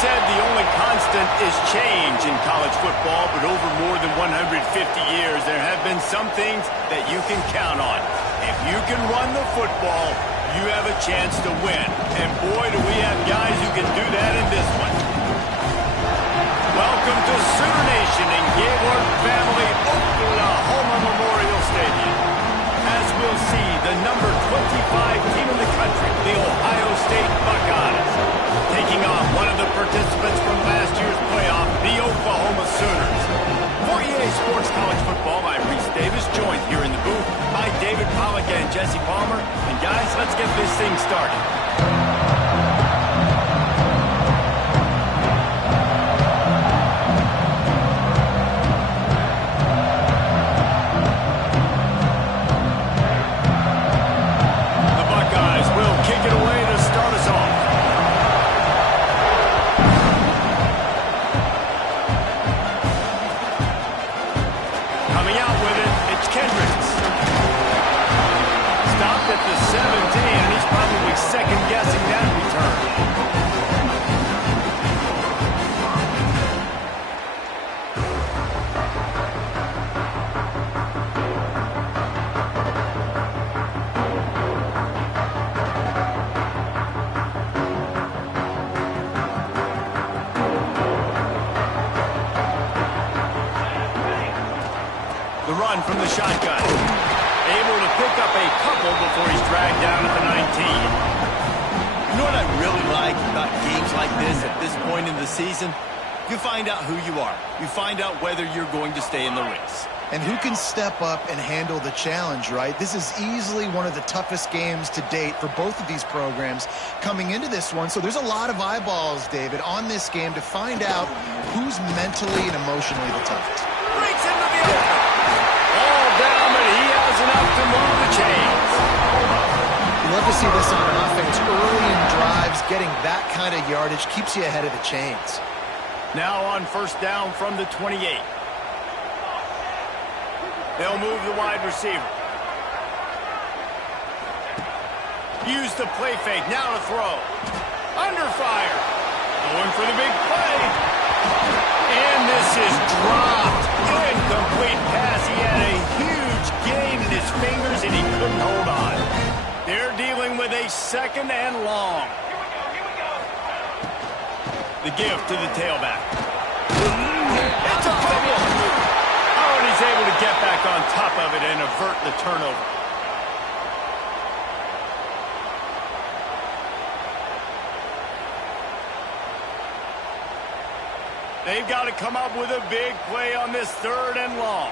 said the only constant is change in college football, but over more than 150 years, there have been some things that you can count on. If you can run the football, you have a chance to win. And boy, do we have guys who can do that in this one. Welcome to Sooner Nation in Gaylord Family Oklahoma Memorial Stadium. As we'll see, the number 25 team in the country, the Ohio State Buckeyes, taking on one of the participants from last year's playoff, the Oklahoma Sooners. For EA Sports College Football, I'm Reese Davis, joined here in the booth by David Pollack and Jesse Palmer. And guys, let's get this thing started. Second-guessing that return. The run from the shotgun. Able to pick up a couple before he's dragged down at the 19. You know what I really like about games like this at this point in the season? You find out who you are. You find out whether you're going to stay in the race. And who can step up and handle the challenge, right? This is easily one of the toughest games to date for both of these programs coming into this one. So there's a lot of eyeballs, David, on this game to find out who's mentally and emotionally the toughest. Breaks into the open. All down, but he has enough to move the chains. You love to see this on offense early in drives. Getting that kind of yardage keeps you ahead of the chains. Now on first down from the 28. They'll move the wide receiver. Use the play fake. Now to throw. Under fire. Going for the big play. And this is dropped. Incomplete pass. He had a huge gain in his fingers and he couldn't hold on. They're dealing with a second and long. The give to the tailback. It's a fumble. Oh, and he's able to get back on top of it and avert the turnover. They've got to come up with a big play on this third and long.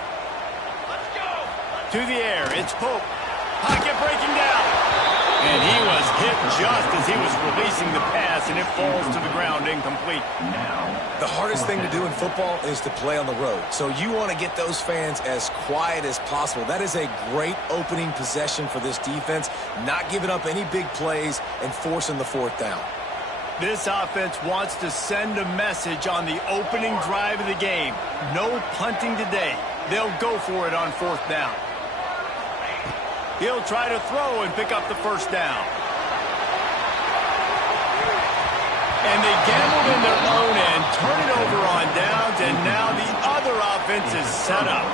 Let's go. To the air, it's Pope. Pocket breaking down. And he was hit just as he was releasing the pass, and it falls to the ground incomplete. The hardest thing to do in football is to play on the road. So you want to get those fans as quiet as possible. That is a great opening possession for this defense, not giving up any big plays and forcing the fourth down. This offense wants to send a message on the opening drive of the game. No punting today. They'll go for it on fourth down. He'll try to throw and pick up the first down. And they gambled in their own end, turn it over on downs, and now the other offense is set up.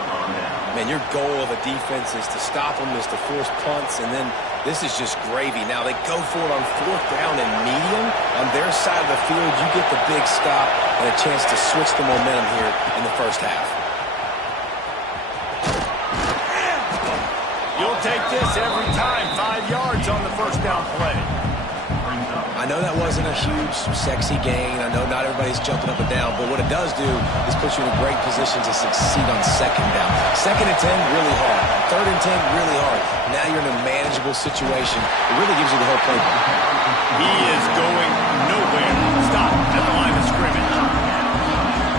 Man, your goal of a defense is to stop them, is to force punts, and then this is just gravy. Now they go for it on fourth down and medium. On their side of the field, you get the big stop and a chance to switch the momentum here in the first half. You'll take this every time. 5 yards on the first down play. I know that wasn't a huge, sexy gain. I know not everybody's jumping up and down, but what it does do is put you in a great position to succeed on second down. Second and 10, really hard. Third and 10, really hard. Now you're in a manageable situation. It really gives you the whole playbook. He is going nowhere. Stop at the line of scrimmage.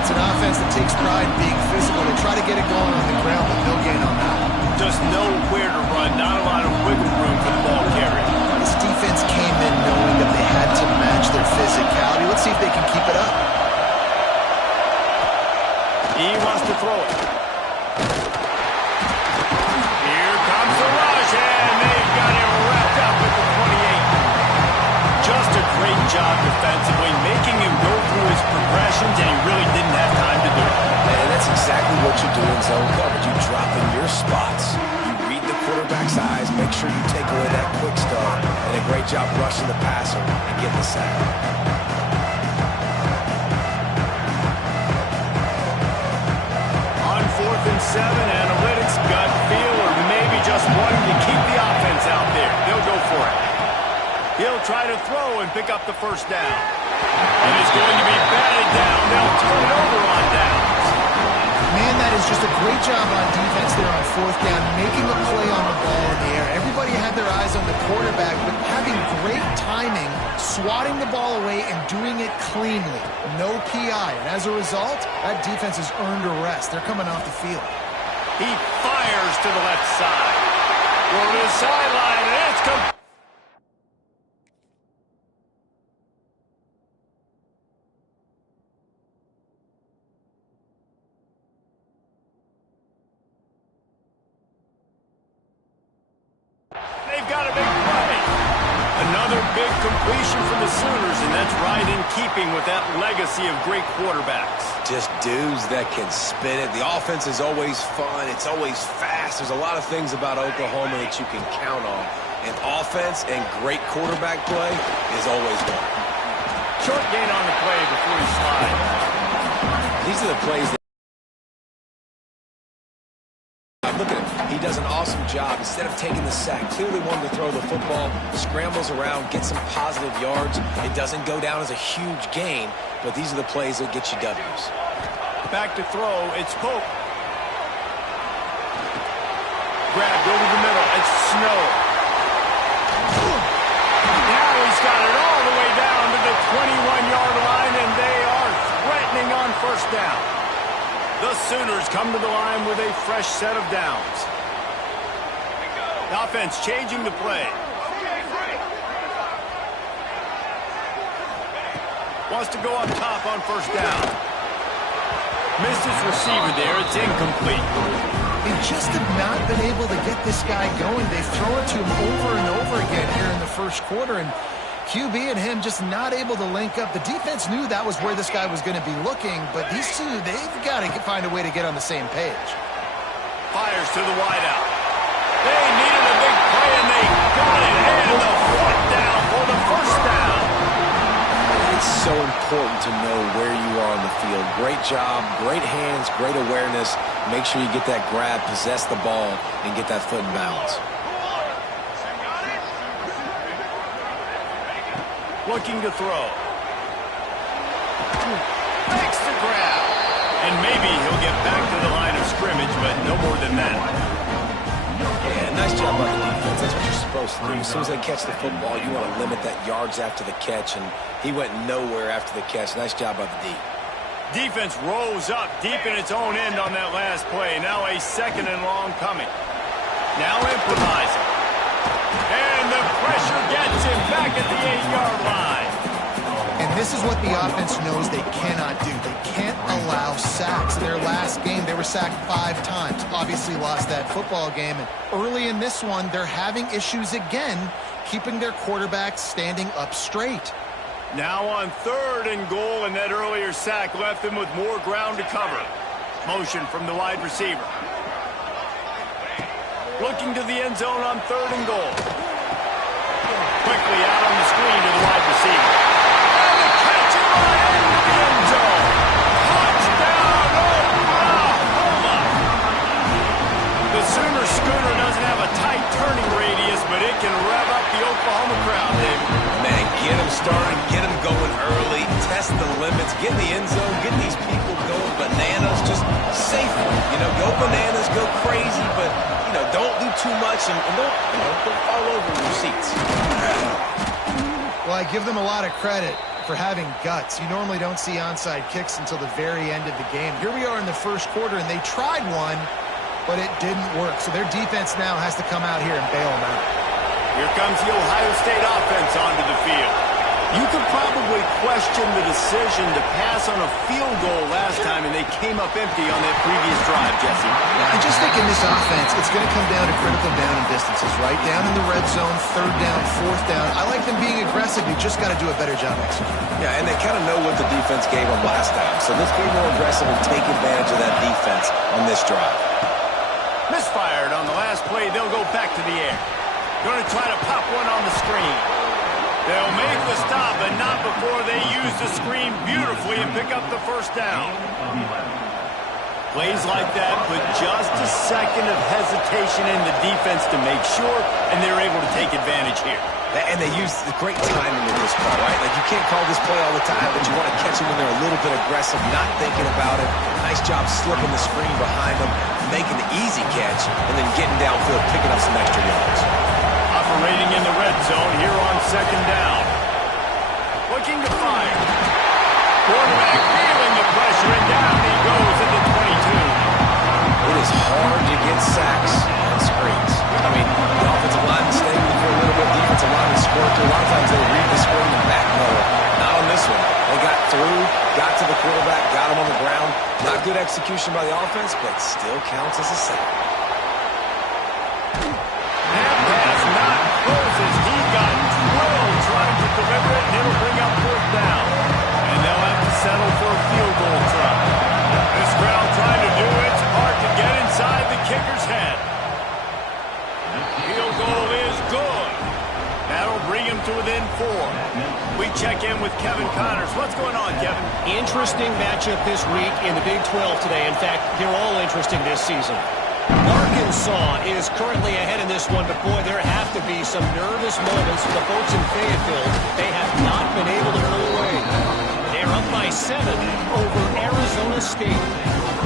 It's an offense that takes pride in being physical. They try to get it going on the ground, but no gain on that. Just nowhere to run. Not a lot of wiggle room for the ball carrier. This defense came in knowing that they had to match their physicality. Let's see if they can keep it up. He wants to throw it. Here comes the rush, and they've got him wrapped up at the 28. Just a great job defensively, making him go through his progressions, and he really didn't have time to do it. And that's exactly what you do in zone coverage. You drop in your spots. You read the quarterback's eyes, make sure you take away that quick start, and a great job rushing the passer and getting the sack. On 4th and 7, analytics, gut feel, or maybe just wanting to keep the offense out there. They'll go for it. He'll try to throw and pick up the first down. And it's going to be batted down. They'll turn it over on downs. Man, that is just a great job on defense there on 4th down, making a play on the ball in the air. Everybody had their eyes on the quarterback, but having great timing, swatting the ball away, and doing it cleanly. No PI. And as a result, that defense has earned a rest. They're coming off the field. He fires to the left side. Over to the sideline, and it's complete. They've got a big play. Another big completion for the Sooners, and that's right in keeping with that legacy of great quarterbacks. Just dudes that can spin it. The offense is always fun. It's always fast. There's a lot of things about Oklahoma that you can count on. And offense and great quarterback play is always one. Short gain on the play before he slides. These are the plays that... Look at him. He does an awesome job. Instead of taking the sack, clearly wanted to throw the football, scrambles around, gets some positive yards. It doesn't go down as a huge gain, but these are the plays that get you W's. Back to throw. It's Pope. Grabbed over the middle. It's Snow. Now he's got it all the way down to the 21-yard line, and they are threatening on first down. The Sooners come to the line with a fresh set of downs. The offense changing the play. Wants to go up top on first down. Missed his receiver there. It's incomplete. They just have not been able to get this guy going. They've thrown it to him over and over again here in the first quarter, and QB and him just not able to link up. The defense knew that was where this guy was going to be looking, but these two, they've got to find a way to get on the same page. Fires to the wideout. They needed a big play, and they got it. And the 4th down for the first down. It's so important to know where you are on the field. Great job, great hands, great awareness. Make sure you get that grab, possess the ball, and get that foot in balance. Looking to throw. Makes the grab. And maybe he'll get back to the line of scrimmage, but no more than that. Yeah, nice job by the defense. That's what you're supposed to do. As soon as they catch the football, you want to limit that yards after the catch, and he went nowhere after the catch. Nice job by the D. Defense rose up deep in its own end on that last play. Now a 2nd and long coming. Now improvising. And the pressure gets him back at the 8-yard line. And this is what the offense knows they cannot do. They can't allow sacks. In their last game, they were sacked 5 times. Obviously lost that football game. And early in this one, they're having issues again, keeping their quarterback standing up straight. Now on 3rd and goal, and that earlier sack left them with more ground to cover. Motion from the wide receiver. Looking to the end zone on 3rd and goal. Quickly out on the screen to the wide receiver. And the catch it right into the end zone. Touchdown, Oklahoma! The Sooner Schooner doesn't have a tight turning radius, but it can rev up the Oklahoma crowd, David. Man, get them started, get them going early, test the limits, get in the end zone, get these people going bananas, just safely. You know, go bananas, go crazy, but, you know, don't do too much and don't, you know, don't fall over in your seats. Well, I give them a lot of credit for having guts. You normally don't see onside kicks until the very end of the game. Here we are in the first quarter, and they tried one, but it didn't work. So their defense now has to come out here and bail them out. Here comes the Ohio State offense onto the field. You could probably question the decision to pass on a field goal last time, and they came up empty on that previous drive, Jesse. Yeah, I just think in this offense, it's going to come down to critical down and distances, right? Down in the red zone, third down, fourth down. I like them being aggressive. You just got to do a better job executing. Yeah, and they kind of know what the defense gave them last time. So let's be more aggressive and take advantage of that defense on this drive. Misfired on the last play. They'll go back to the air. Going to try to pop one on the screen. They'll make the stop, but not before they use the screen beautifully and pick up the first down. Plays like that put just a second of hesitation in the defense to make sure, and they're able to take advantage here. And they use the great timing with this call, right? Like, you can't call this play all the time, but you want to catch them when they're a little bit aggressive, not thinking about it. Nice job slipping the screen behind them, making the easy catch, and then getting downfield, picking up some extra yards. Operating in the red zone here on second down. Looking to fire. Quarterback feeling the pressure, and down he goes at the 22. It is hard to get sacks on screens. I mean, the offensive line is staying with you for a little bit. Defensive line is scored through. A lot of times they read the screen and backpedal. Not on this one. They got through, got to the quarterback, got him on the ground. Not good execution by the offense, but still counts as a sack. He got 12 trying to deliver it, and it'll bring up fourth down. And they'll have to settle for a field goal try. This crowd trying to do its part to get inside the kicker's head. Field goal is good. That'll bring him to within 4. We check in with Kevin Connors. What's going on, Kevin? Interesting matchup this week in the Big 12 today. In fact, they're all interesting this season. Arkansas is currently ahead in this one, but boy, there have to be some nervous moments for the folks in Fayetteville. They have not been able to pull away. They're up by 7 over Arizona State.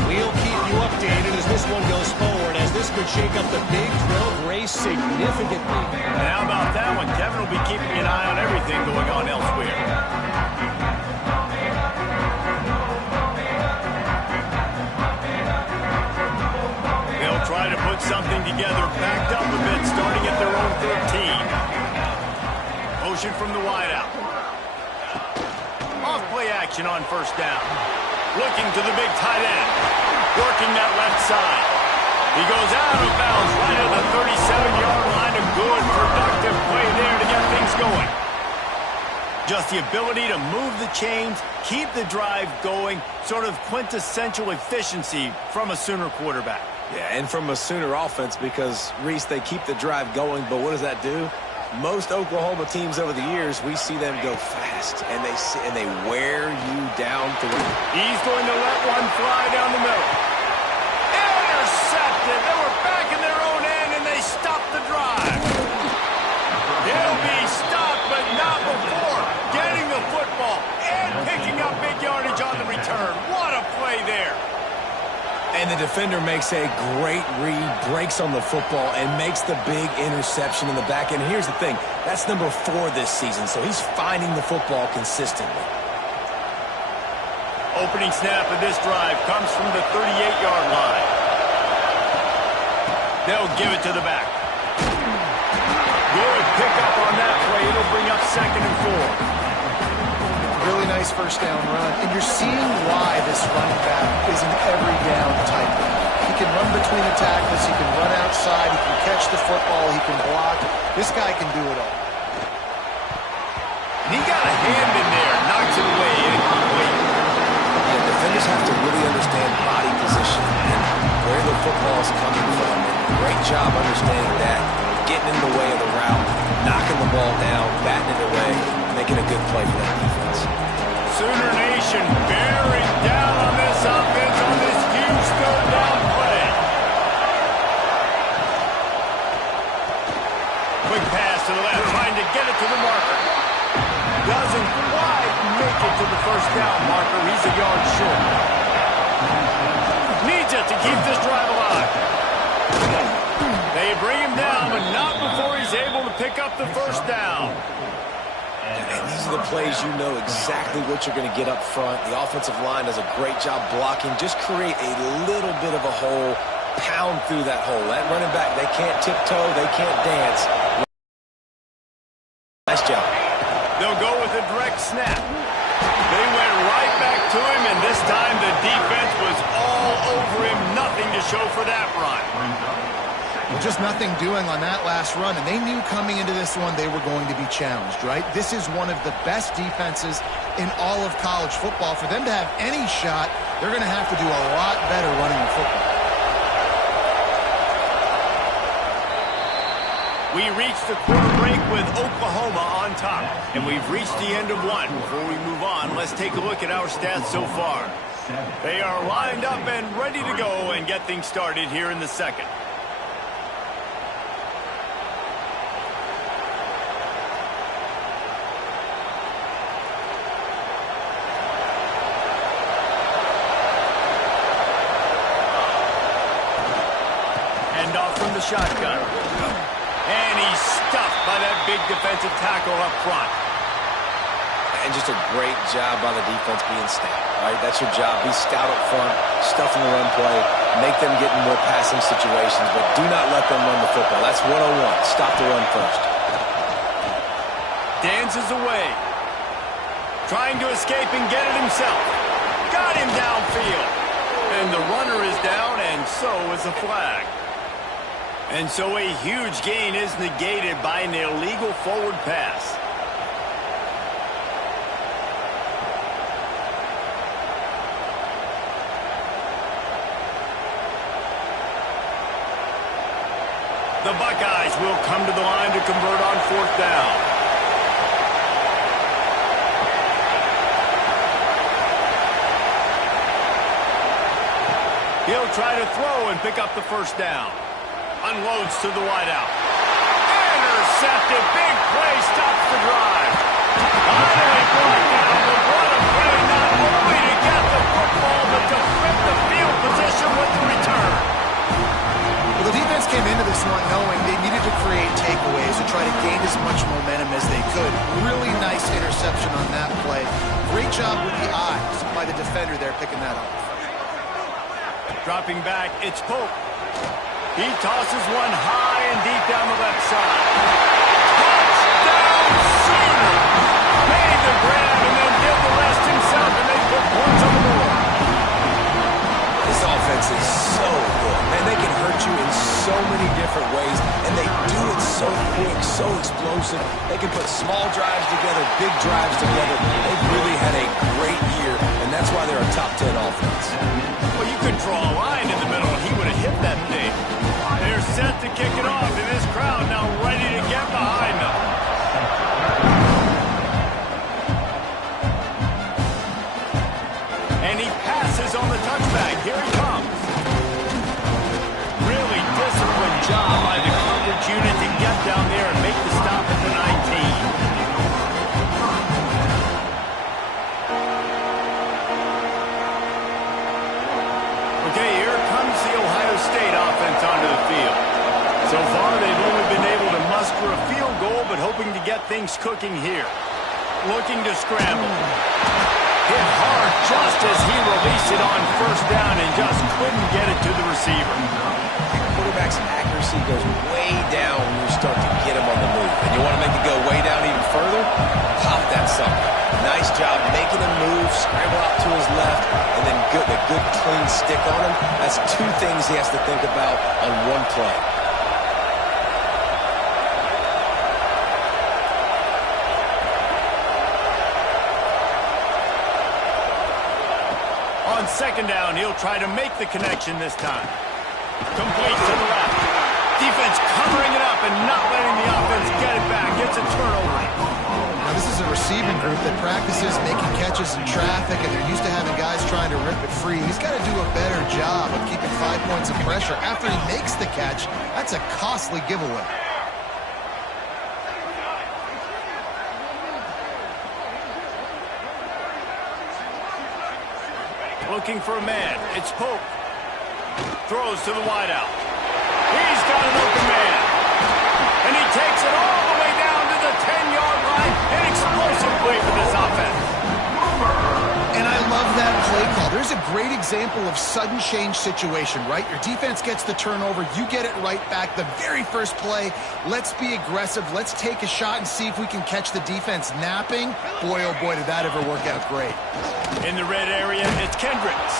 We'll keep you updated as this one goes forward, as this could shake up the Big 12 race significantly. And how about that one? Kevin will be keeping an eye on everything going on elsewhere. Try to put something together, backed up a bit, starting at their own 13. Motion from the wideout. Off play action on first down. Looking to the big tight end. Working that left side. He goes out of bounds right at the 37-yard line. A good, productive play there to get things going. Just the ability to move the chains, keep the drive going, sort of quintessential efficiency from a Sooner quarterback. Yeah, and from a Sooner offense, because, Reese, they keep the drive going, but what does that do? Most Oklahoma teams over the years, we see them go fast, and they wear you down through. He's going to let one fly down the middle. Intercepted. They were back in their own end, and they stopped the drive. He'll be stopped, but not before getting the football and picking up big yardage on the return. What a play there. And the defender makes a great read, breaks on the football, and makes the big interception in the back end. Here's the thing. That's number 4 this season, so he's finding the football consistently. Opening snap of this drive comes from the 38-yard line. They'll give it to the back. Good pickup on that play. It'll bring up second and 4. Really nice first down run. And you're seeing why this running back is an every down type. He can run between the tackles. He can run outside. He can catch the football. He can block. This guy can do it all. And he got a hand in there. Knocks it away. Incomplete. Yeah, defenders have to really understand body position and where the football is coming from. And great job understanding that. Getting in the way of the route. Knocking the ball down. Batting it away. Making a good play for that defense. Sooner Nation bearing down on this offense on this huge third down play. Quick pass to the left, trying to get it to the marker. Doesn't quite make it to the first down marker. He's a yard short. Needs it to keep this drive alive. They bring him down, but not before he's able to pick up the first down. And these are the plays you know exactly what you're going to get up front. The offensive line does a great job blocking. Just create a little bit of a hole, pound through that hole. That running back, they can't tiptoe, they can't dance. Nice job. They'll go with a Well, just nothing doing on that last run, and they knew coming into this one they were going to be challenged, right? This is one of the best defenses in all of college football. For them to have any shot, they're going to have to do a lot better running the football. We reached the quarter break with Oklahoma on top, and we've reached the end of one. Before we move on, let's take a look at our stats so far. They are lined up and ready to go and get things started here in the second. Hand off from the shotgun. And he's stuffed by that big defensive tackle up front. And just a great job by the defense being stout, right? That's your job. Be stout up front, stuffing the run play, make them get in more passing situations, but do not let them run the football. That's 101. Stop the run first. Dances away. Trying to escape and get it himself. Got him downfield. And the runner is down, and so is the flag. And so a huge gain is negated by an illegal forward pass. The Buckeyes will come to the line to convert on fourth down. He'll try to throw and pick up the first down. Unloads to the wideout. Intercepted. Big play. Stops the drive. Finally brought down, but what a play not only to get the football, but to flip the field position with the return. Well, the defense came into this one knowing they needed to create takeaways to try to gain as much momentum as they could. Really nice interception on that play. Great job with the eyes by the defender there picking that up. Dropping back, it's Pope. He tosses one high and deep down the left side. Touchdown, Sooner! Made the grab and then did the rest himself, and they put points on the board. This offense is so good. Man, they can hurt you in so many different ways, and they do it so quick, so explosive. They can put small drives together, big drives together. They've really had a great year, and that's why they're a top 10 offense. Well, you could draw a line in the middle, and he would have hit that thing. They're set to kick it off, and this crowd now ready to get behind them. And he passes on the touchback. Here he comes. Really disciplined job by the coverage unit to get down there and make the stop at the 19. Okay, here comes the Ohio State offense onto the field. So far, they've only been able to muster a field goal, but hoping to get things cooking here. Looking to scramble. Hit hard just as he released it on first down and just couldn't get it to the receiver. Quarterback's accuracy goes way down when you start to get him on the move. And you want to make it go way down even further? Pop that sucker. Nice job making him move, scramble out to his left, and then a good clean stick on him. That's two things he has to think about on one play. On second down, he'll try to make the connection this time. Complete to the left. Defense covering it up and not letting the offense get it back. Gets a turnover. Now, this is a receiving group that practices making catches in traffic, and they're used to having guys trying to rip it free. He's got to do a better job of keeping 5 points of pressure after he makes the catch. That's a costly giveaway. Looking for a man. It's Pope. Throws to the wideout. He's got an open man. And he takes it all the way down to the 10-yard line. An explosive play for this offense. And I love that play call. There's a great example of sudden change situation, right? Your defense gets the turnover. You get it right back. The very first play, let's be aggressive. Let's take a shot and see if we can catch the defense napping. Boy, oh boy, did that ever work out great. In the red area, it's Kendricks.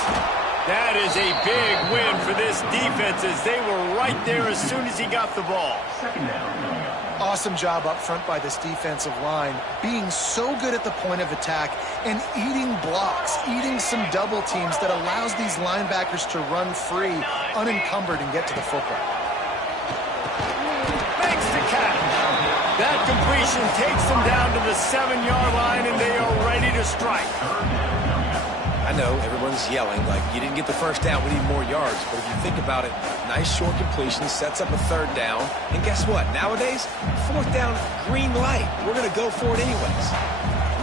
That is a big win for this defense as they were right there as soon as he got the ball. Awesome job up front by this defensive line, being so good at the point of attack and eating blocks, eating some double teams that allows these linebackers to run free, unencumbered, and get to the football. Makes the catch. That completion takes them down to the 7-yard line, and they are ready to strike. I know everyone's yelling like you didn't get the first down, we need more yards. But if you think about it, nice short completion sets up a 3rd down. And guess what? Nowadays, 4th down, green light. We're going to go for it anyways.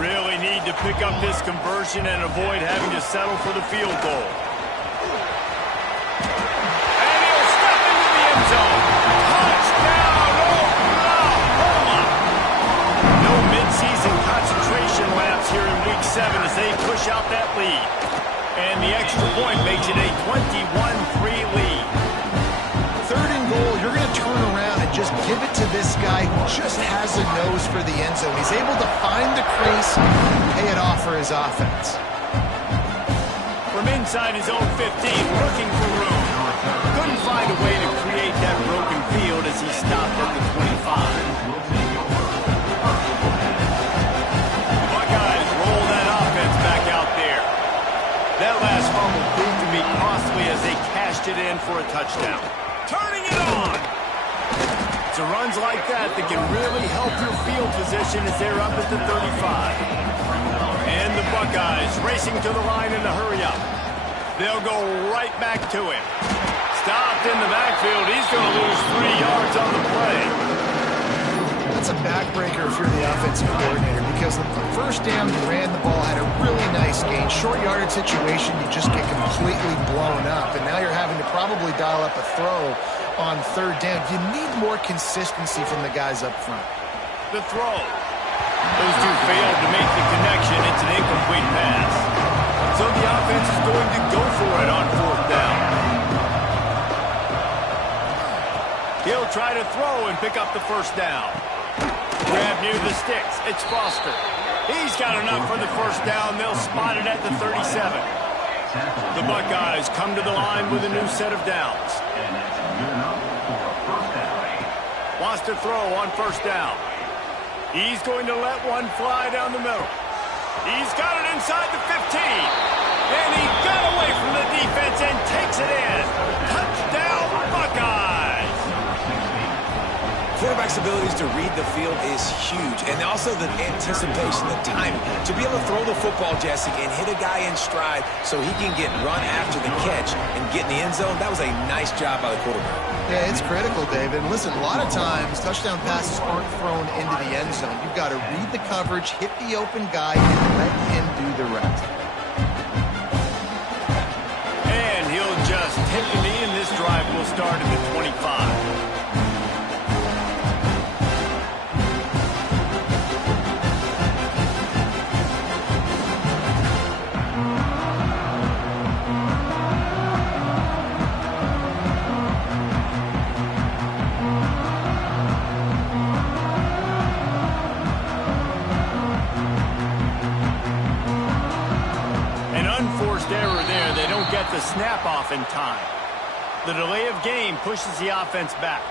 Really need to pick up this conversion and avoid having to settle for the field goal. And he'll step into the end zone. Touchdown, Oklahoma! No midseason concentration laps here in Week 7 as they push out that lead. And the extra point makes it a 21-3 lead. 3rd and goal, you're going to turn around and just give it to this guy who just has a nose for the end zone. He's able to find the crease and pay it off for his offense. From inside his own 15, looking for room. Couldn't find a way to create that broken field as he stopped at the 25. Buckeyes roll that offense back out there. That last fumble proved to be costly as they cashed it in for a touchdown. Turning it on! It's runs like that that can really help your field position as they're up at the 35. And the Buckeyes racing to the line in a hurry up. They'll go right back to him. Stopped in the backfield. He's going to lose 3 yards on the play. That's a backbreaker if you're the offensive coordinator, because the first down you ran the ball, had a really nice gain. Short yardage situation, you just get completely blown up, and now you're having to probably dial up a throw on 3rd down. You need more consistency from the guys up front. The throw. Those two failed to make the connection. It's an incomplete pass. So the offense is going to go for it on 4th down. He'll try to throw and pick up the 1st down. Grab near the sticks. It's Foster. He's got enough for the 1st down. They'll spot it at the 37. The Buckeyes come to the line with a new set of downs. Wants to throw on 1st down. He's going to let one fly down the middle. He's got it inside the 15. And he got away from the defense and takes it in. Touchdown, Buckeyes! Quarterback's abilities to read the field is huge, and also the anticipation, the timing. To be able to throw the football, Jesse, and hit a guy in stride so he can get run after the catch and get in the end zone, that was a nice job by the quarterback. Yeah, it's critical, David. And listen, a lot of times, touchdown passes aren't thrown into the end zone. You've got to read the coverage, hit the open guy, and let him do the rest. And he'll just hit the knee, and this drive will start at the 25. The snap off in time. The delay of game pushes the offense back.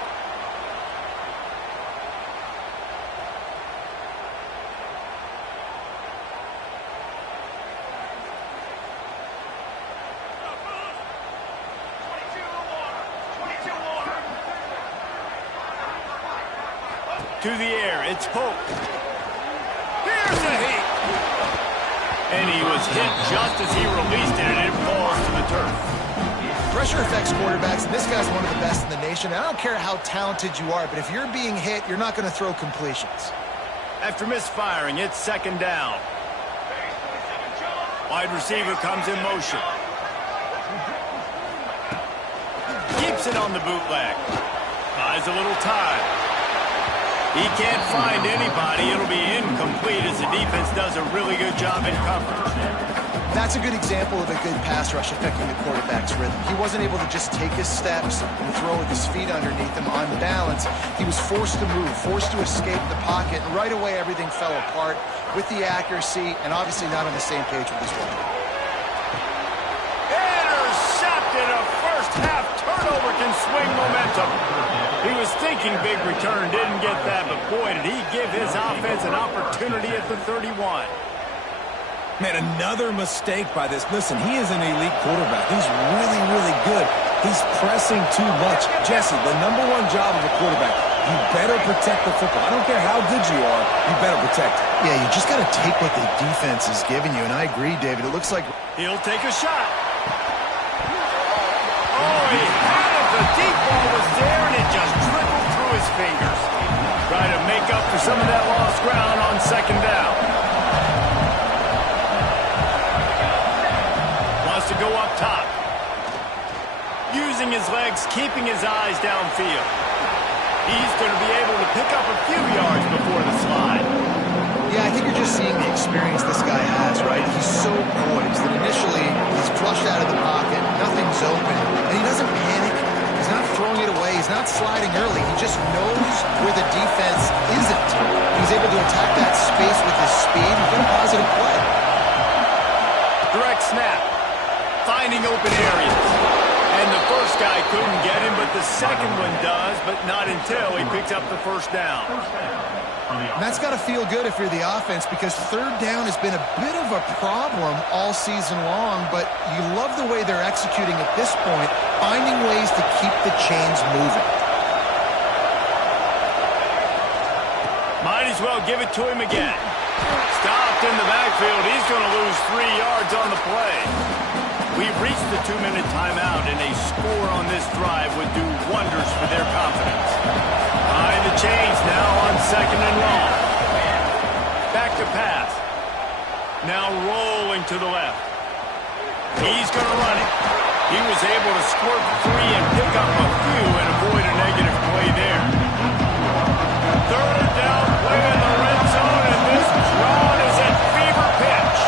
To the air, it's Pope. Here's a heat. And he was hit just as he released it, and it falls to the turf. Pressure affects quarterbacks, and this guy's one of the best in the nation. I don't care how talented you are, but if you're being hit, you're not going to throw completions. After misfiring, it's 2nd down. Wide receiver comes in motion. Keeps it on the bootleg. Buys a little time. He can't find anybody. It'll be incomplete as the defense does a really good job in coverage. That's a good example of a good pass rush affecting the quarterback's rhythm. He wasn't able to just take his steps and throw with his feet underneath him on balance. He was forced to move, forced to escape the pocket, and right away everything fell apart with the accuracy and obviously not on the same page with his run. Intercepted, a first-half turnover. turnover can swing momentum. He was thinking big return, didn't get that, but boy, did he give his offense an opportunity at the 31. Man, another mistake by this. Listen, he is an elite quarterback. He's really, really good. He's pressing too much. Jesse, the #1 job of a quarterback, you better protect the football. I don't care how good you are, you better protect it. Yeah, you just got to take what the defense is giving you, and I agree, David. It looks like he'll take a shot. Oh, he had it. The deep ball was there, and it just trickled through his fingers. Trying to make up for some of that lost ground on second down. To go up top. Using his legs, keeping his eyes downfield. He's going to be able to pick up a few yards before the slide. Yeah, I think you're just seeing the experience this guy has, right? He's so poised that initially he's flushed out of the pocket, nothing's open, and he doesn't panic. He's not throwing it away. He's not sliding early. He just knows where the defense isn't. He's able to attack that space with his speed and get a positive play. Direct snap. Finding open areas. And the first guy couldn't get him, but the second one does, but not until he picked up the first down. And that's got to feel good if you're the offense, because third down has been a bit of a problem all season long, but you love the way they're executing at this point, finding ways to keep the chains moving. Might as well give it to him again. Stopped in the backfield. He's going to lose 3 yards on the play. We've reached the 2-minute timeout, and a score on this drive would do wonders for their confidence. Behind the chains now on second and long. Back to pass. Now rolling to the left. He's going to run it. He was able to squirt free and pick up a few and avoid a negative play there. Third down play in the red zone, and this crowd is at fever pitch.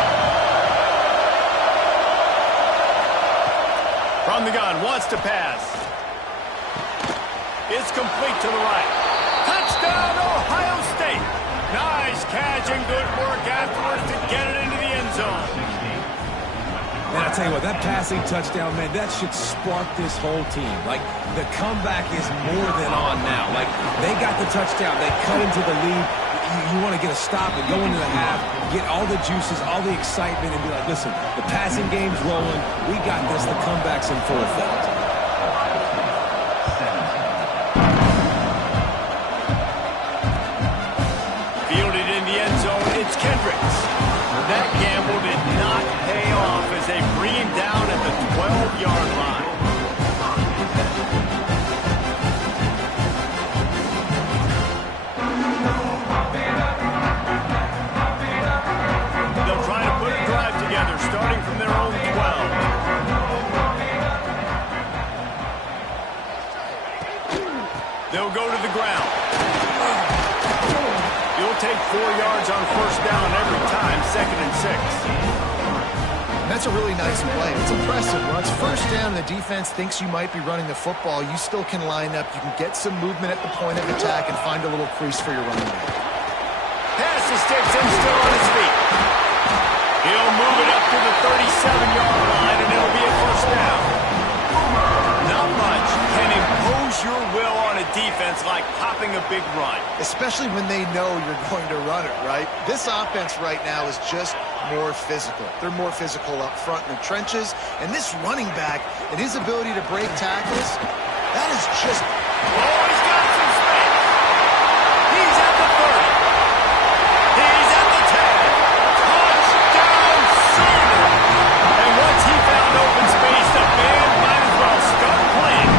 From the gun, wants to pass. It's complete to the right. Touchdown, Ohio State. Nice catch and good work afterwards to get it into the end zone. And I tell you what, that passing touchdown, man, that should spark this whole team. Like, the comeback is more than on now. Like, they got the touchdown. They cut into the lead. You want to get a stop and go into the half, get all the juices, all the excitement, and be like, listen, the passing game's rolling. We got this. The comeback's in full effect. Fielded in the end zone, it's Kendricks. That gamble did not pay off as they bring him down at the 12-yard line. They'll try to put a drive together, starting from their own 12. They'll go to the ground. You'll take 4 yards on first down every time, 2nd and 6. That's a really nice play. It's impressive. When it's first down and the defense thinks you might be running the football, you still can line up. You can get some movement at the point of attack and find a little crease for your running back. Pass to Sticks and still on his feet. He'll move it up to the 37-yard line, and it'll be a first down. Not much can impose your will on a defense like popping a big run. Especially when they know you're going to run it, right? This offense right now is just more physical. They're more physical up front in the trenches, and this running back and his ability to break tackles, that is just... Oh, he's got some space. He's at the 30. He's at the 10. Touchdown, Sealer. And once he found open space, the band might as well start playing.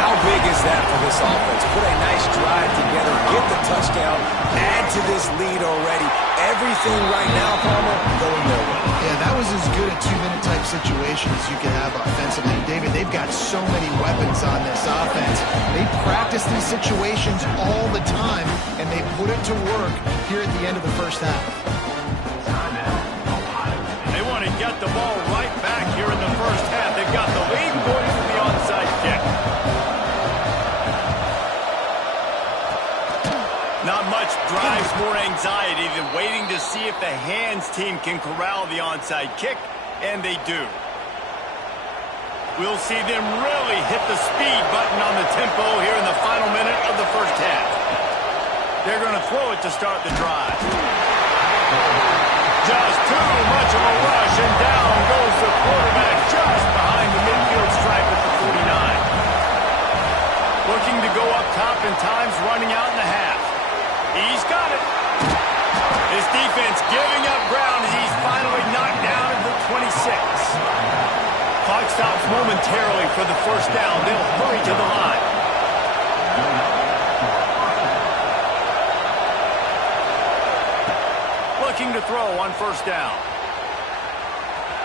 How big is that for this offense? Put a nice drive together, get the touchdown, add to this lead already. Everything right now, Palmer, going their way. Yeah, that was as good a 2-minute type situation as you can have offensively. David, they've got so many weapons on this offense. They practice these situations all the time, and they put it to work here at the end of the first half. They want to get the ball right back here in the first half. They've got the lead going for the onside kick. Not much drives more anxiety than waiting to see if the hands team can corral the onside kick, and they do. We'll see them really hit the speed button on the tempo here in the final minute of the first half. They're going to throw it to start the drive. Just too much of a rush, and down goes the quarterback just behind the midfield stripe at the 49. Looking to go up top, and time's running out in the half. He's got it. His defense giving up ground as he's finally knocked down at the 26. Clock stops momentarily for the first down. They'll hurry to the line. Looking to throw on first down.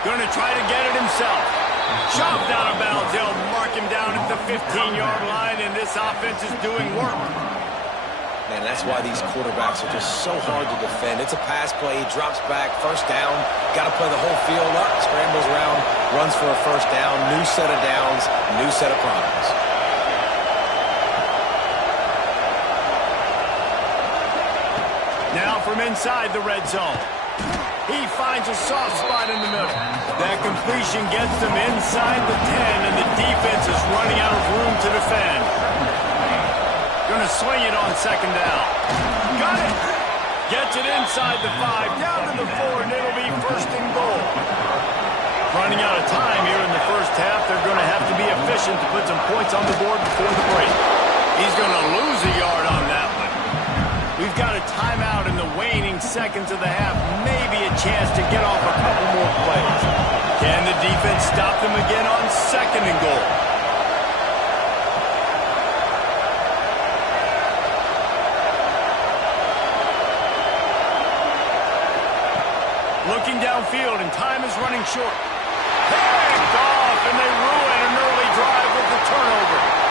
Going to try to get it himself. Chopped out of bounds. They'll mark him down at the 15-yard line, and this offense is doing work. Man, that's why these quarterbacks are just so hard to defend. It's a pass play. He drops back. First down. Got to play the whole field up. Scrambles around. Runs for a first down. New set of downs. New set of problems. Now from inside the red zone. He finds a soft spot in the middle. That completion gets them inside the 10, and the defense is running out of room to defend. Going to swing it on second down. Got it. Gets it inside the 5, down to the 4, and it'll be first and goal. Running out of time here in the first half. They're going to have to be efficient to put some points on the board before the break. He's going to lose a yard on that one. We've got a timeout in the waning seconds of the half. Maybe a chance to get off a couple more plays. Can the defense stop them again on second and goal? Looking downfield, and time is running short. Picked off, and they ruin an early drive with the turnover.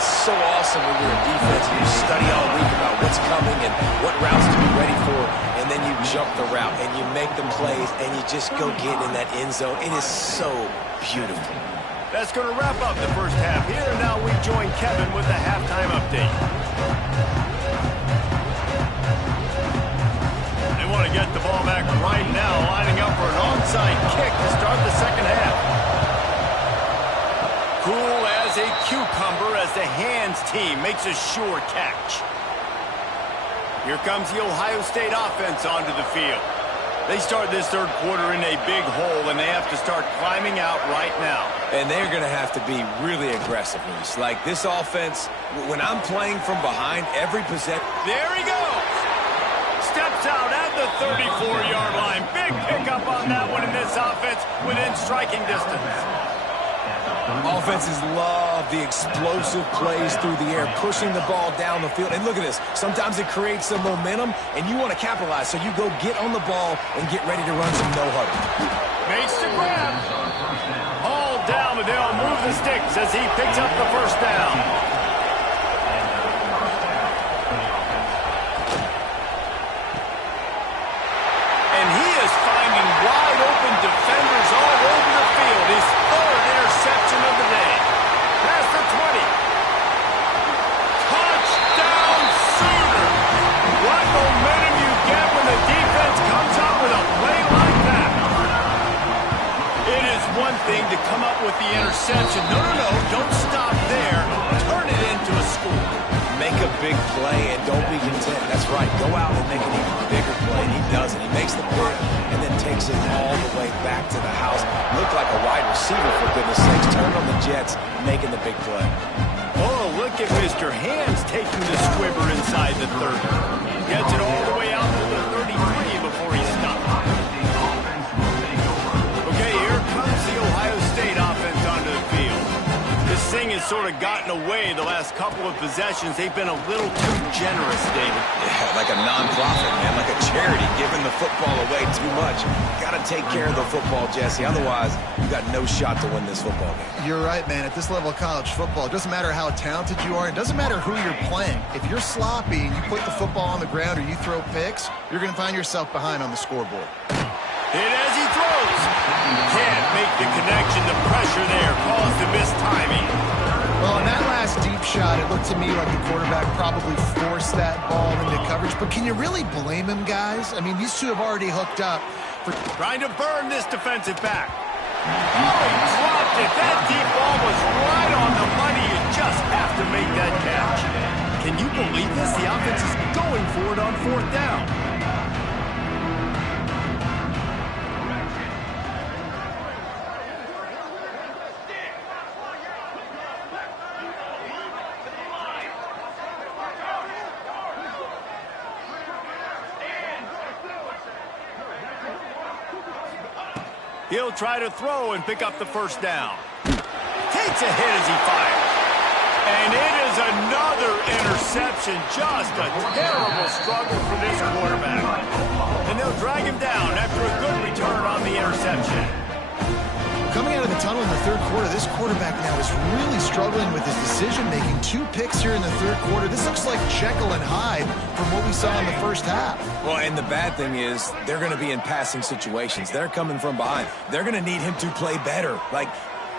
So awesome when you're a defense and you study all week about what's coming and what routes to be ready for, and then you jump the route and you make the plays and you just go get in that end zone. It is so beautiful. That's going to wrap up the first half here. Now we join Kevin with the halftime update. They want to get the ball back right now, lining up for an onside kick to start the second half. Cool as a cucumber as the hands team makes a sure catch. Here comes the Ohio State offense onto the field. They start this third quarter in a big hole, and they have to start climbing out right now. And they're going to have to be really aggressive, Reese. Like this offense, when I'm playing from behind, every possession. There he goes. Steps out at the 34-yard line. Big pickup on that one in this offense within striking distance. Offenses love the explosive plays through the air, pushing the ball down the field. And look at this. Sometimes it creates some momentum, and you want to capitalize. So you go get on the ball and get ready to run some no-huddle. Makes the grab. All down, but they'll move the sticks as he picks up the first down. And he is finding wide-open defenders all over the field. His third interception of the day. Past the 20. Touchdown, Sooner! What momentum you get when the defense comes out with a play like that. It is one thing to come up with the interception. No, don't stop there. Turn it into a score. Make a big play and don't be content. That's right. Go out and make an even bigger play. And he does it. He makes the play and then takes it all the way back to the house. Looked like a wide receiver, for goodness sakes. Turned on the Jets, making the big play. Oh, look at Mr. Hands taking the squibber inside the 30. Gets it all the way out to the 33 before he stops. Okay, here comes the Ohio State offense onto the field. This thing is has sort of gotten away the last couple of possessions. They've been a little too generous, David. Yeah, like a non-profit, man, like a charity, giving the football away too much. Got to take care of the football, Jesse. Otherwise, you got no shot to win this football game. You're right, man. At this level of college football, it doesn't matter how talented you are. It doesn't matter who you're playing. If you're sloppy and you put the football on the ground or you throw picks, you're going to find yourself behind on the scoreboard. Hit as he throws. Can't make the connection. The pressure there caused the missed timing. Well, on that last deep shot, it looked to me like the quarterback probably forced that ball into coverage. But can you really blame him, guys? I mean, these two have already hooked up. Trying to burn this defensive back. Oh, he dropped it. That deep ball was right on the money. You just have to make that catch. Can you believe this? The offense is going for it on 4th down. He'll try to throw and pick up the first down. Takes a hit as he fires. And it is another interception. Just a terrible struggle for this quarterback. And they'll drag him down after a good return on the interception. Coming out of the tunnel in the third quarter, this quarterback now is really struggling with his decision-making. 2 picks here in the third quarter. This looks like Jekyll and Hyde from what we saw in the first half. Well, and the bad thing is they're going to be in passing situations. They're coming from behind. They're going to need him to play better.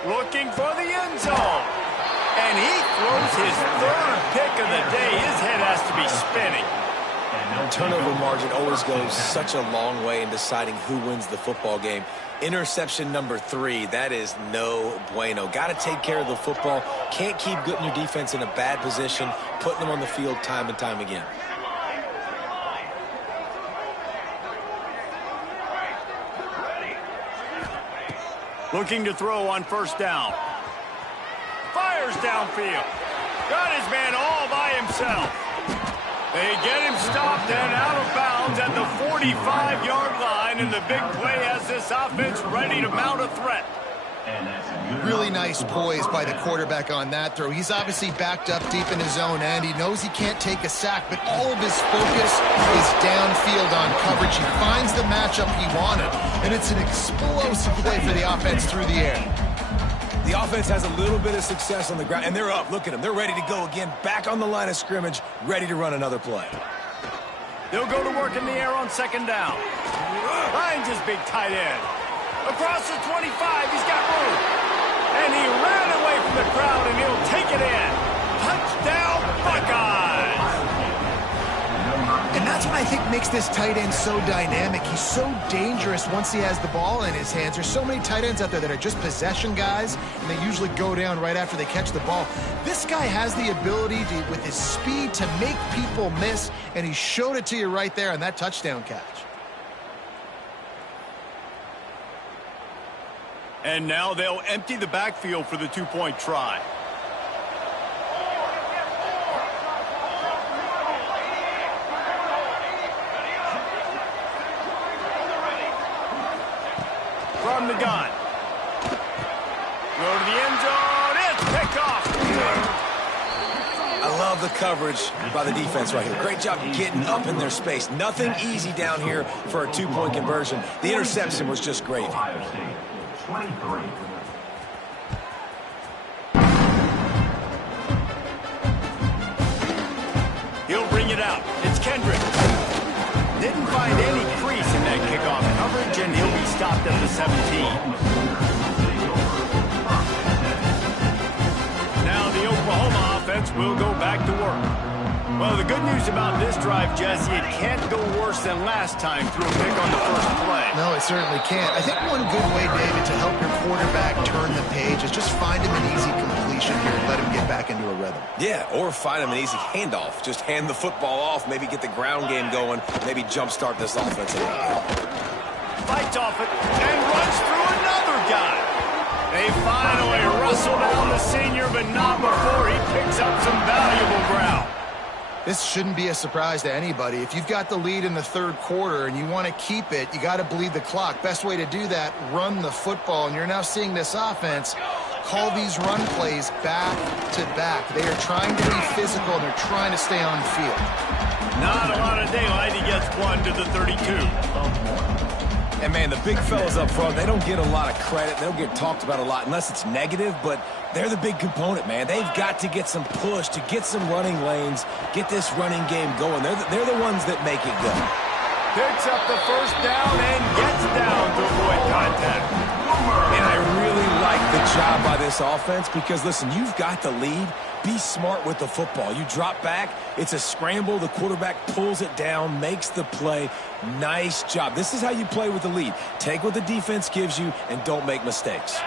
Looking for the end zone. And he throws his 3rd pick of the day. His head has to be spinning. Turnover margin always goes such a long way in deciding who wins the football game. Interception number 3, that is no bueno. Got to take care of the football. Can't keep putting your defense in a bad position, putting them on the field time and time again. Looking to throw on 1st down. Fires downfield. Got his man all by himself. They get him stopped and out of bounds at the 45-yard line, and the big play has this offense ready to mount a threat. Really nice poise by the quarterback on that throw. He's obviously backed up deep in his own end. He knows he can't take a sack, but all of his focus is downfield on coverage. He finds the matchup he wanted, and it's an explosive play for the offense through the air. The offense has a little bit of success on the ground, and they're up. Look at them. They're ready to go again, back on the line of scrimmage, ready to run another play. They'll go to work in the air on 2nd down. Finds his big tight end. Across the 25, he's got room. And he ran away from the crowd, and he'll take it in. Touchdown, Buckeyes! And that's what I think makes this tight end so dynamic. He's so dangerous once he has the ball in his hands. There's so many tight ends out there that are just possession guys, and they usually go down right after they catch the ball. This guy has the ability to, with his speed, to make people miss, and he showed it to you right there on that touchdown catch. And now they'll empty the backfield for the 2-point try. From the gun. Go to the end zone. It's picked off. I love the coverage by the defense right here. Great job getting up in their space. Nothing easy down here for a 2-point conversion. The interception was just great. He'll bring it out. It's Kendrick. Didn't find any crease in that kickoff coverage, and he'll be stopped at the 17. Now the Oklahoma offense will go back to work. Well, the good news about this drive, Jesse, it can't go worse than last time through a pick on the first play. No, it certainly can't. I think one good way, David, to help your quarterback turn the page is just find him an easy completion here and let him get back into a rhythm. Yeah, or find him an easy handoff. Just hand the football off, maybe get the ground game going, maybe jumpstart this offense a little bit. Fights off it and runs through another guy. They finally wrestle down the senior, but not before he picks up some valuable ground. This shouldn't be a surprise to anybody. If you've got the lead in the third quarter and you want to keep it, you got to bleed the clock. Best way to do that, run the football. And you're now seeing this offense call these run plays back to back. They are trying to be physical, and they're trying to stay on field. Not a lot of daylight. He gets one to the 32. And, man, the big fellas up front, they don't get a lot of credit. They don't get talked about a lot unless it's negative, but they're the big component, man. They've got to get some push, to get some running lanes, get this running game going. They're the ones that make it go. Picks up the first down and gets down to avoid contact. And I really like the job by this offense because, listen, you've got the lead. Be smart with the football. You drop back, it's a scramble. The quarterback pulls it down, makes the play. Nice job. This is how you play with the lead. Take what the defense gives you and don't make mistakes.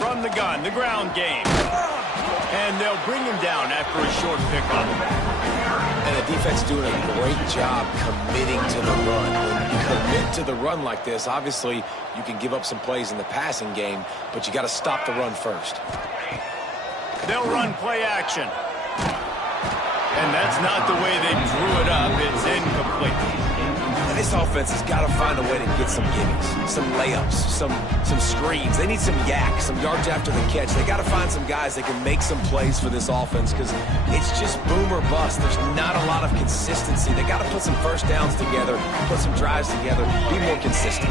From the gun, the ground game. And they'll bring him down after a short pickup. And the defense doing a great job committing to the run. When you commit to the run like this, obviously you can give up some plays in the passing game, but you got to stop the run first. They'll run play action. And that's not the way they drew it up. It's incomplete. And this offense has got to find a way to get some gimmies, some layups, some screens. They need some yak, some yards after the catch. They got to find some guys that can make some plays for this offense because it's just boom or bust. There's not a lot of consistency. They got to put some first downs together, put some drives together, be more consistent.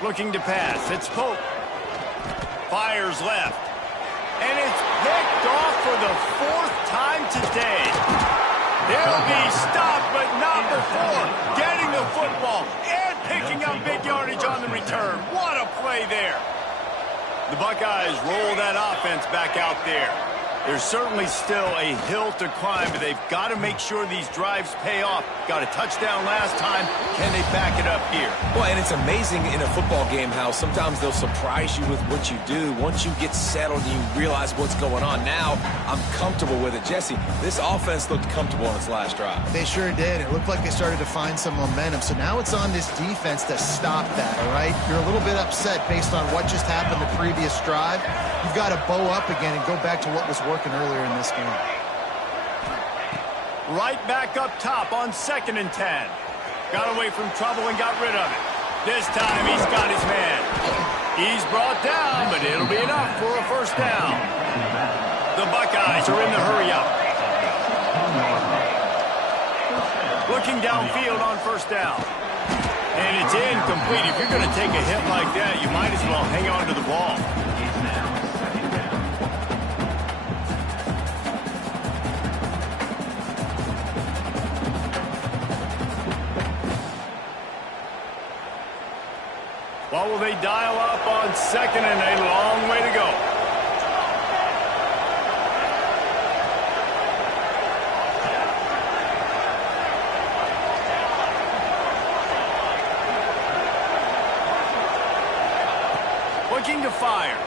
Looking to pass. It's Pope. Fires left. And it's picked off for the fourth time today. He'll be stopped, but not before getting the football and picking up big yardage on the return. What a play there. The Buckeyes roll that offense back out there. There's certainly still a hill to climb, but they've got to make sure these drives pay off. Got a touchdown last time. Can they back it up here? Well, and it's amazing in a football game how sometimes they'll surprise you with what you do. Once you get settled and you realize what's going on, now I'm comfortable with it. Jesse, this offense looked comfortable on its last drive. They sure did. It looked like they started to find some momentum. So now it's on this defense to stop that, all right? You're a little bit upset based on what just happened the previous drive. You've got to bow up again and go back to what was working earlier in this game. Right back up top on 2nd and 10. Got away from trouble and got rid of it. This time he's got his man. He's brought down, but it'll be enough for a first down. The Buckeyes are in the hurry-up. Looking downfield on first down. And it's incomplete. If you're going to take a hit like that, you might as well hang on to the ball. What will they dial up on 2nd and a long way to go? Looking to fire.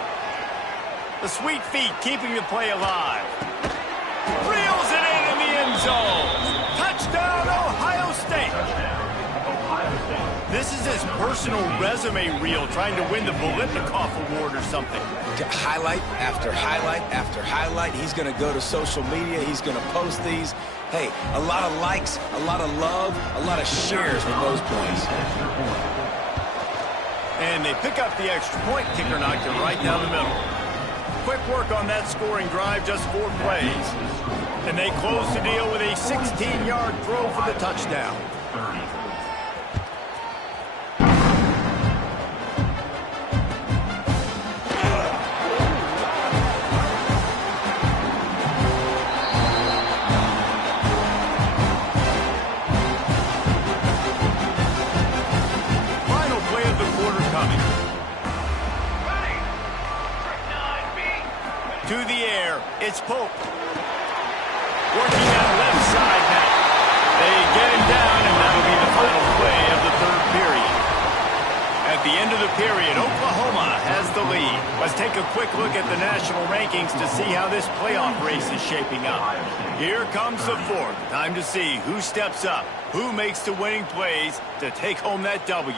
The sweet feet keeping the play alive. Reels it in the end zone. Touchdown, Ohio State. This is his personal resume reel, trying to win the Bolitnikoff Award or something. Highlight after highlight after highlight. He's going to go to social media. He's going to post these. Hey, a lot of likes, a lot of love, a lot of shares with those plays. And they pick up the extra point. Kicker knocked it right down the middle. Quick work on that scoring drive, just 4 plays. And they close the deal with a 16-yard throw for the touchdown. To the air, it's Pope. Working that left side now. They get him down, and that'll be the final play of the 3rd period. At the end of the period, Oklahoma has the lead. Let's take a quick look at the national rankings to see how this playoff race is shaping up. Here comes the 4th. Time to see who steps up, who makes the winning plays to take home that W.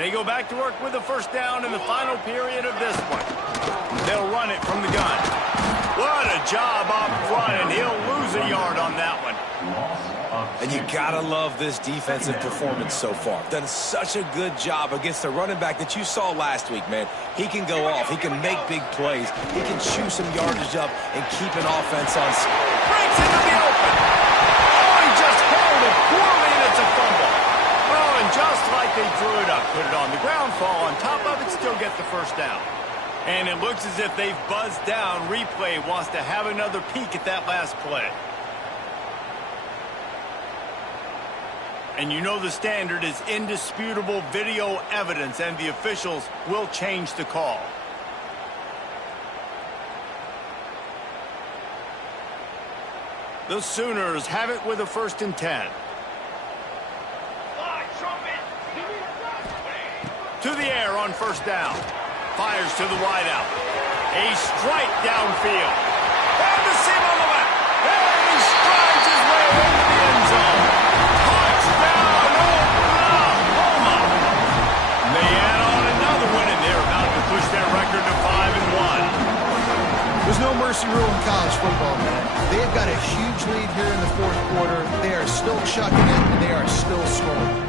They go back to work with the first down in the final period of this one. They'll run it from the gun. What a job up front, and he'll lose a yard on that one. And you gotta love this defensive performance so far. Done such a good job against the running back that you saw last week, man. He can go off. He can make big plays. He can chew some yardage up and keep an offense on. Breaks into the open. Oh, he just held it poorly, and it's a fumble. Well, and just like they drew it up, put it on the ground, fall on top of it, still get the first down. And it looks as if they've buzzed down. Replay wants to have another peek at that last play. And you know the standard is indisputable video evidence, and the officials will change the call. The Sooners have it with a 1st and 10. To the air on 1st down. Fires to the wideout. A strike downfield. And the seam on the left. And he strides his way into the end zone. Touchdown, Oklahoma! They add on another one, and they're about to push their record to 5-1. There's no mercy rule in college football, man. They've got a huge lead here in the 4th quarter. They are still chucking it, and they are still scoring.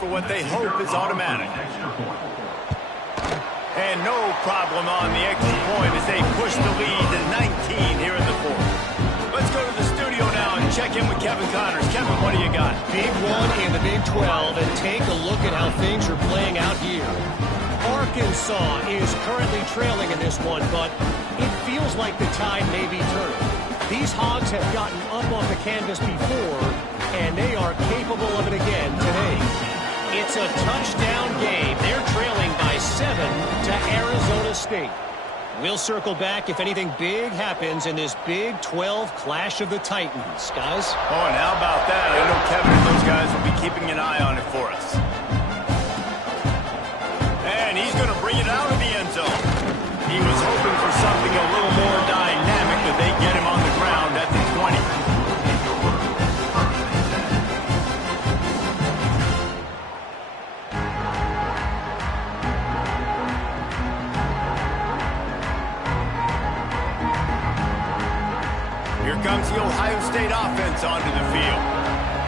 For what they hope is automatic. And no problem on the extra point as they push the lead to 19 here in the 4th. Let's go to the studio now and check in with Kevin Connors. Kevin, what do you got? Big one in the Big 12, and take a look at how things are playing out here. Arkansas is currently trailing in this one, but it feels like the tide may be turning. These Hogs have gotten up off the canvas before, and they are capable of it again today. It's a touchdown game. They're trailing by 7 to Arizona State. We'll circle back if anything big happens in this Big 12 clash of the Titans. Guys? Oh, and how about that? I know Kevin and those guys will be keeping an eye on it for us. And he's going to bring it out of the end zone. He was hoping for something a little more dynamic, but they get him on the ground at the 20. Here comes the Ohio State offense onto the field.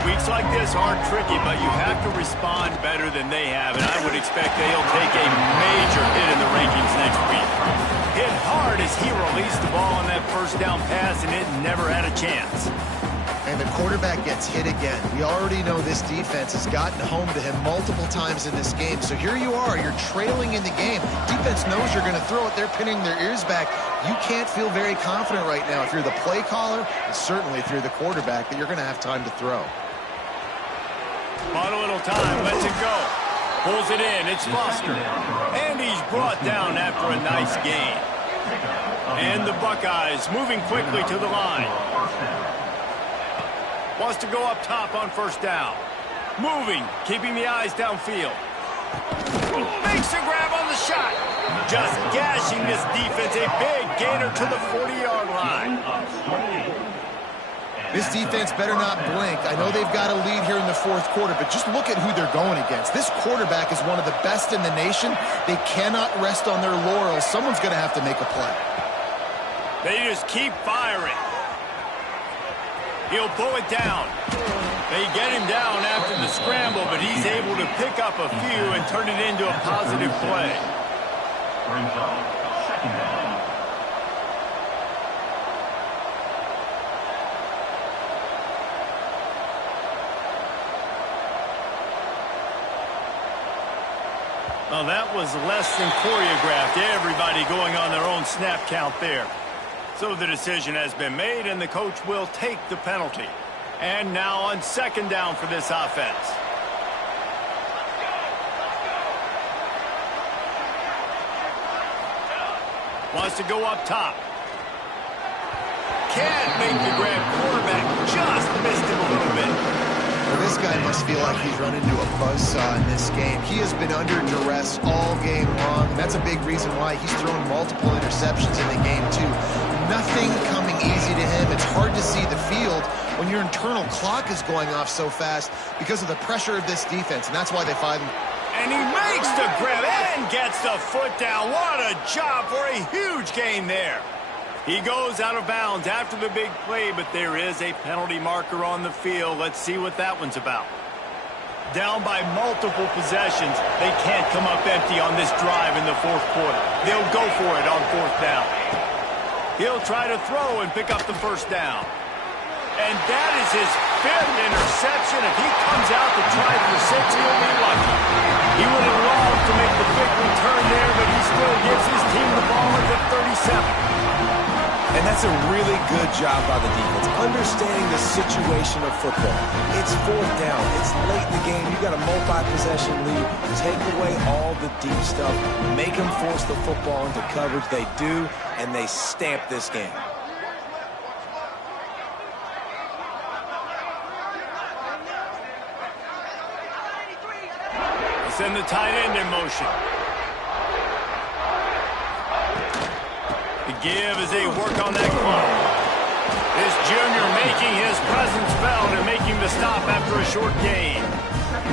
Weeks like this are tricky, but you have to respond better than they have, and I would expect they'll take a major hit in the rankings next week. Hit hard as he released the ball on that 1st down pass, and it never had a chance. And the quarterback gets hit again. We already know this defense has gotten home to him multiple times in this game. So here you are, you're trailing in the game. Defense knows you're going to throw it. They're pinning their ears back. You can't feel very confident right now if you're the play caller, and certainly if you're the quarterback, that you're going to have time to throw. On a little time, lets it go. Pulls it in, it's Foster. And he's brought down after a nice gain. And the Buckeyes moving quickly to the line. Wants to go up top on 1st down. Moving, keeping the eyes downfield. Makes a grab on the shot. Just gashing this defense. A big gainer to the 40-yard line. This defense better not blink. I know they've got a lead here in the 4th quarter, but just look at who they're going against. This quarterback is one of the best in the nation. They cannot rest on their laurels. Someone's going to have to make a play. They just keep firing. He'll pull it down. They get him down after the scramble, but he's able to pick up a few and turn it into a positive play. Well, that was less than choreographed. Everybody going on their own snap count there. So the decision has been made, and the coach will take the penalty. And now on 2nd down for this offense. Wants to go up top. Can't make the grab. Quarterback just missed him a little bit. Well, this guy must feel like he's run into a buzzsaw in this game. He has been under duress all game long, and that's a big reason why he's thrown multiple interceptions in the game, too. Nothing coming easy to him. It's hard to see the field when your internal clock is going off so fast because of the pressure of this defense, and that's why they find him. And he makes the grab and gets the foot down. What a job for a huge gain there. He goes out of bounds after the big play, but there is a penalty marker on the field. Let's see what that one's about. Down by multiple possessions. They can't come up empty on this drive in the fourth quarter. They'll go for it on fourth down. He'll try to throw and pick up the first down. And that is his fifth interception. If he comes out to try for 6, he'll be lucky. He would have loved to make the big return there, but he still gives his team the ball at the 37. And that's a really good job by the defense, understanding the situation of football. It's fourth down. It's late in the game. You got a multi-possession lead. Take away all the deep stuff. Make them force the football into coverage. They do, and they stamp this game. Send the tight end in motion. The give as they work on that clock. This junior making his presence felt and making the stop after a short gain.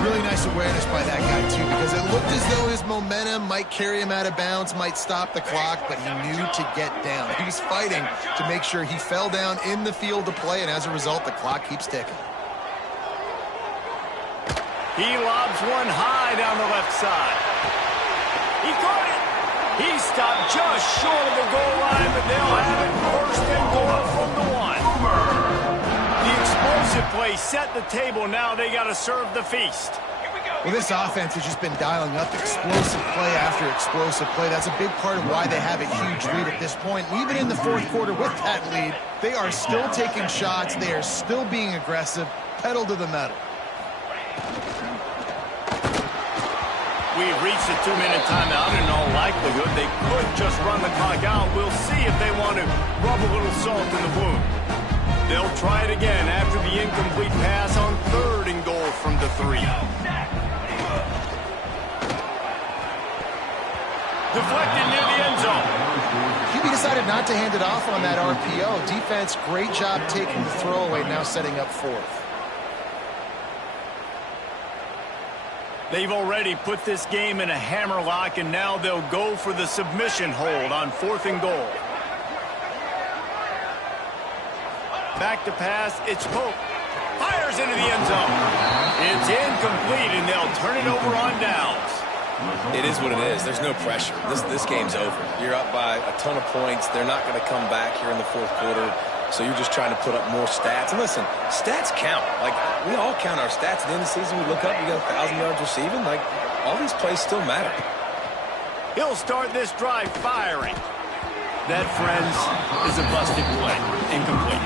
Really nice awareness by that guy, too, because it looked as though his momentum might carry him out of bounds, might stop the clock, but he knew to get down. He was fighting to make sure he fell down in the field to play, and as a result, the clock keeps ticking. He lobs one high down the left side. He caught it. He stopped just short of the goal line, but they'll have it first and goal from the 1. The explosive play set the table. Now they got to serve the feast. Well, this offense has just been dialing up explosive play after explosive play. That's a big part of why they have a huge lead at this point. And even in the fourth quarter with that lead, they are still taking shots. They are still being aggressive, pedal to the metal. We've reached a 2-minute timeout. In all likelihood, they could just run the clock out. We'll see if they want to rub a little salt in the wound. They'll try it again after the incomplete pass on 3rd and goal from the 3. Deflected near the end zone. QB decided not to hand it off on that RPO. Defense, great job taking the throwaway, now setting up 4th. They've already put this game in a hammerlock, and now they'll go for the submission hold on 4th and goal. Back to pass, it's Pope. Fires into the end zone. It's incomplete, and they'll turn it over on downs. It is what it is. There's no pressure. This game's over. You're up by a ton of points. They're not going to come back here in the fourth quarter. So you're just trying to put up more stats. And listen, stats count. Like, we all count our stats. At the end of the season, we look up, we got 1,000 yards receiving. Like, all these plays still matter. He'll start this drive firing. That, friends, is a busted play. Incomplete.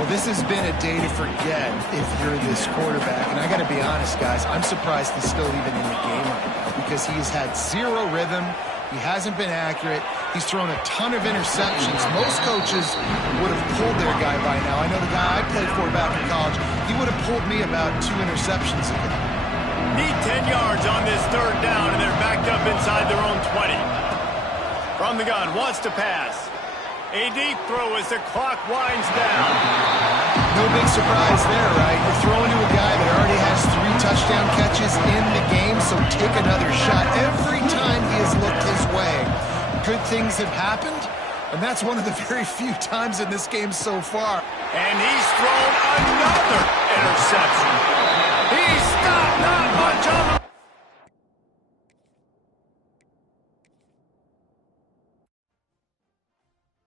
Well, this has been a day to forget if you're this quarterback. And I got to be honest, guys, I'm surprised he's still even in the game right now because he has had zero rhythm. He hasn't been accurate. He's thrown a ton of interceptions. Most coaches would have pulled their guy by now. I know the guy I played for back in college, he would have pulled me about 2 interceptions ago. Need 10 yards on this 3rd down, and they're backed up inside their own 20. From the gun, wants to pass. A deep throw as the clock winds down. No big surprise there, right? You're throwing to a guy that already has 3 touchdown catches in the game, so take another shot. Every time he has looked his way, good things have happened, and that's one of the very few times in this game so far. And he's